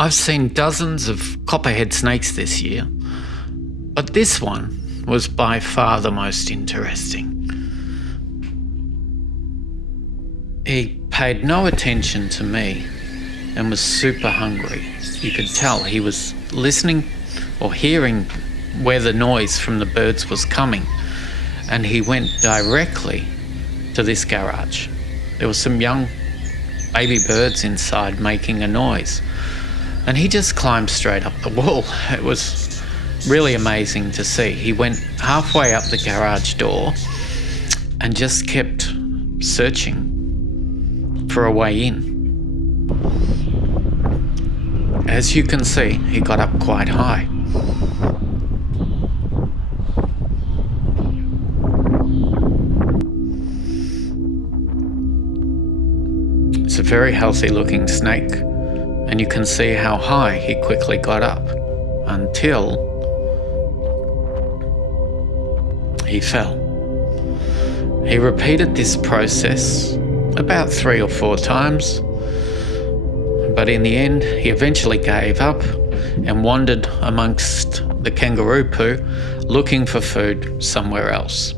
I've seen dozens of copperhead snakes this year, but this one was by far the most interesting. He paid no attention to me and was super hungry. You could tell he was listening or hearing where the noise from the birds was coming, and he went directly to this garage. There were some young baby birds inside making a noise, and he just climbed straight up the wall. It was really amazing to see. He went halfway up the garage door and just kept searching for a way in. As you can see, he got up quite high. It's a very healthy looking snake, and you can see how high he quickly got up until he fell. He repeated this process about 3 or 4 times, but in the end he eventually gave up and wandered amongst the kangaroo poo looking for food somewhere else.